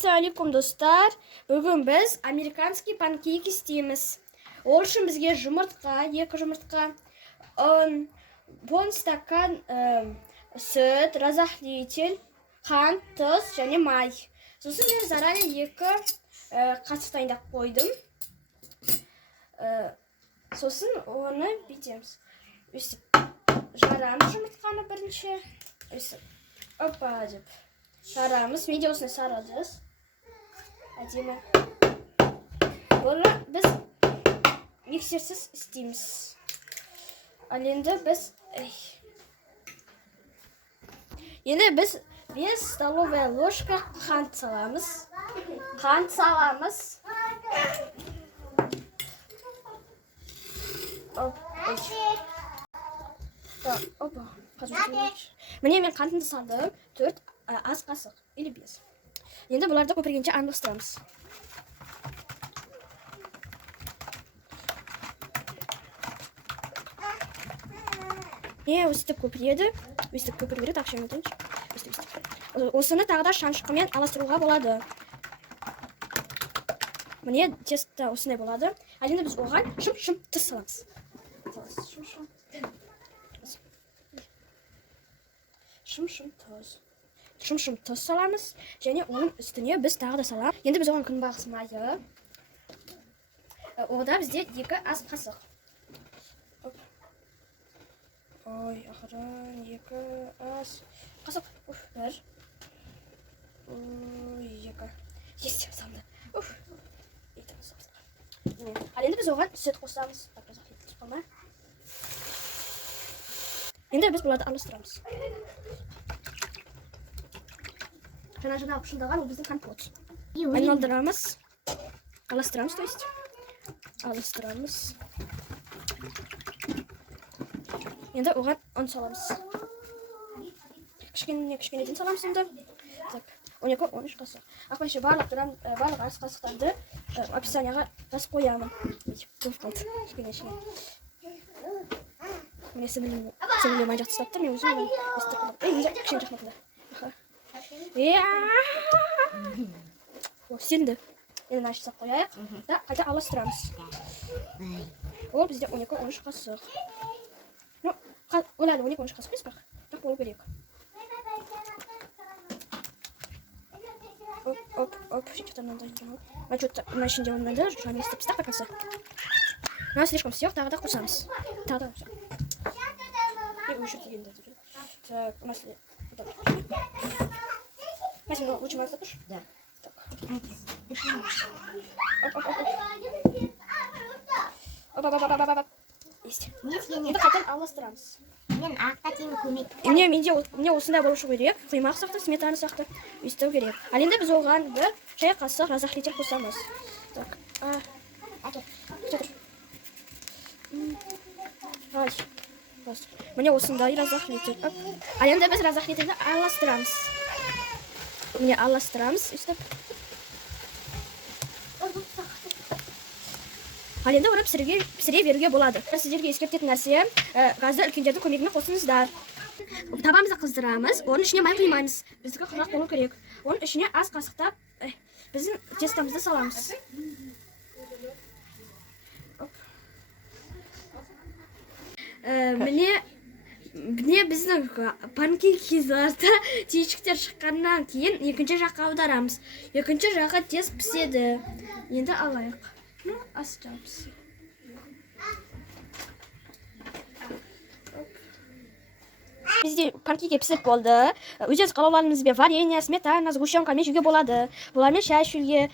Assalomu alaykum do'stlar. Bugun biz amerikanskiy pankeyk istaymiz. Ol uchun bizga yumurtqa, 2 yumurtqa, pol stakan süt, razahlitel, qand, tuz және may. So'sin men zaryadli 2 qatiq tayinlab qo'ydim. So'sin uni bitamiz. Жарамыз жұмыртқаны бірінші. Опа деп. Жарамыз, видеосына сарадыз. Әдемі. Бұны біз миксерсіз істейміз. Ал енді біз 5 столовая ложка қант саламыз. Опа, міне мен қантымды салдым. 4 аз қасық или 5. Енді бұларды көпіргенше араластырамыз. Өстіп көпіреді. Так, шең өтінші. Осыны тағы да шаншқымен аластыруға болады. Міне тесті осындай болады. Ал енді біз оған шым тұз саламыз. Шым тұз саламыз, және оның үстіне біз тағы да салам. Енді біз оған күнбағыс майы. Ода бізде 2 аз қасық. Ой, ақырын 2 аз қасық. 1, 2. Естеп салды. Ал енді біз оған сүт қосамыз. Енді біз бұларды араластырамыз. Жаңа пышылдаған ол біздің компот. Айналдырамыз. Аластырамыз, то есть. Аластырамыз. Енді оған ұн саламыз. Кішкенеден саламыз енді. Так, 12-13 қасық. Ақпайшы барлық аз қасықтарды описанияға жазып қоямын. Көп қалды. Мені сіңілі жақты ұстапты, мен өзім өстіп қылып. Кішен жақматында. Сенді. Енді нашысақ қояйық. Қайта аластырамыз. Ол бізде 12-13 қасық. Ол әлі 12-13 қасық емес бірақ. Так болу керек. Оп, что-то надо сделать. А что-то на ішінде он надо, что они стопстак до конца. Но слишком съел, тогда кусамся. Тогда все. И еще один дадут. Так, у нас возьми, лучше вас запишь? Да. Так. Оп. Есть. Это хотел аластырамыз. Мен ақтатин көмек. Мне осындай болушы керек. Құймақ сақты, сметана сақты өстеу керек. Ал енді біз оған бір шай қасық разахлитель қосамыз. Так. Міне осындай разахлитель. Ал енді біз разахлительді аластырамыз. Міне аластырамыз өстіп. Ал енді оны пісіре беруге болады. Сіздерге ескертетін нәрсе, газды үлкендердің көмегімен қосыңыздар. Табамызды қыздырамыз, оның ішіне май құймаймыз. Біздікі құрғақ болу керек. Оның ішіне аз қасықтап, біздің тестамызды саламыз. Міне біздің панкейкизларда түйшіктер шыққаннан кейін екінші жаққа аударамыз. Екінші жаққа тез піседі. Енді алайық. Осталось. Бізде панкейк пісіп болды. Өздеріңіз қалауларыңызбен варенье, сметана, сгущенкамен жеуге болады. Бұлармен шай ішуге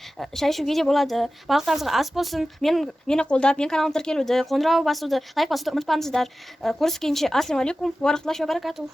де болады. Балықтарыңызға ас болсын. Мені қолдап, мен каналымды тіркелуді, қоңырау басуды, лайк басуды ұмытпаңыздар. Көріскенше, ассалауму алейкум ва рахматуллахи ва баракатух.